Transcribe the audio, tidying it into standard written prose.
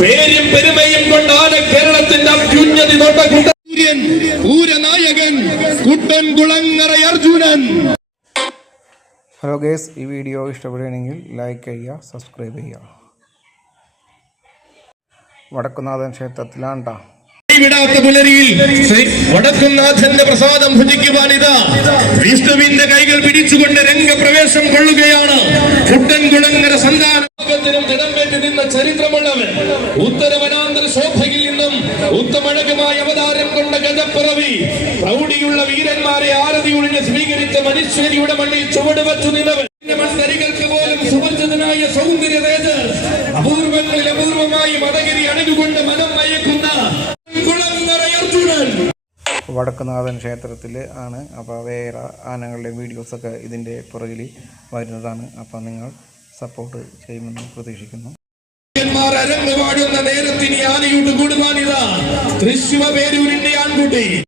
പേരും പെരുമയും കൊണ്ടാണ് കേരളത്തിന്റെ അത്യുന്നതി പൂരനായകൻ കുട്ടൻകുളങ്ങര അർജുനൻ. ഹലോ ഗേസ്, ഈ വീഡിയോ ഇഷ്ടപ്പെടുകയാണെങ്കിൽ ലൈക്ക് ചെയ്യുക, സബ്സ്ക്രൈബ് ചെയ്യുക. വടക്കുന്നാഥൻ ക്ഷേത്രത്തിലാണ്ടാ വിടാത്ത പുലരിയിൽ വടക്കുന്നാഥന്റെ പ്രസാദം ഭുജിക്കുവാനിതാ വിഷ്ണുവിന്റെ കൈകൾ പിടിച്ചുകൊണ്ട് രംഗപ്രവേശം കൊള്ളുകയാണ്. കുട്ടൻകുളങ്ങര സന്താനത്തിനും ജനമേറ്റ് നിന്ന ചരിത്രമുള്ളവൻ, ഉത്തരവനാന്തര ശോഭയിൽ നിന്നും ഉത്തമഴകുമായ അവതാരം കൊണ്ട ഗജപ്പിറവി, പ്രൗഢിയുള്ള വീരന്മാരെ ആരതി ഒഴിഞ്ഞ് സ്വീകരിച്ച മനുഷ്യരിയുടെ മണ്ണിൽ ചുവടുവച്ചു നിന്നവൻ, മത്സരികൾക്ക് പോലും സുപരിചിതനായ സൗന്ദര്യ തേജസ്, അപൂർവങ്ങളിൽ അപൂർവമായി മതഗിരി അണിഞ്ഞുകൊണ്ട് മനം മയക്കുന്ന വടക്കുന്നാഥൻ ക്ഷേത്രത്തിൽ ആണ്. അപ്പോൾ വേറെ ആനകളുടെ വീഡിയോസൊക്കെ ഇതിൻ്റെ പുറകിൽ വരുന്നതാണ്. അപ്പോൾ നിങ്ങൾ സപ്പോർട്ട് ചെയ്യുമെന്ന് പ്രതീക്ഷിക്കുന്നു. അരങ്ങ് പാടുന്ന നേരത്തിന് ആനയോട് കൂടുവാനിതാ തൃശ്ശൂർ പേരൂരിന്റെ ആൺകുട്ടി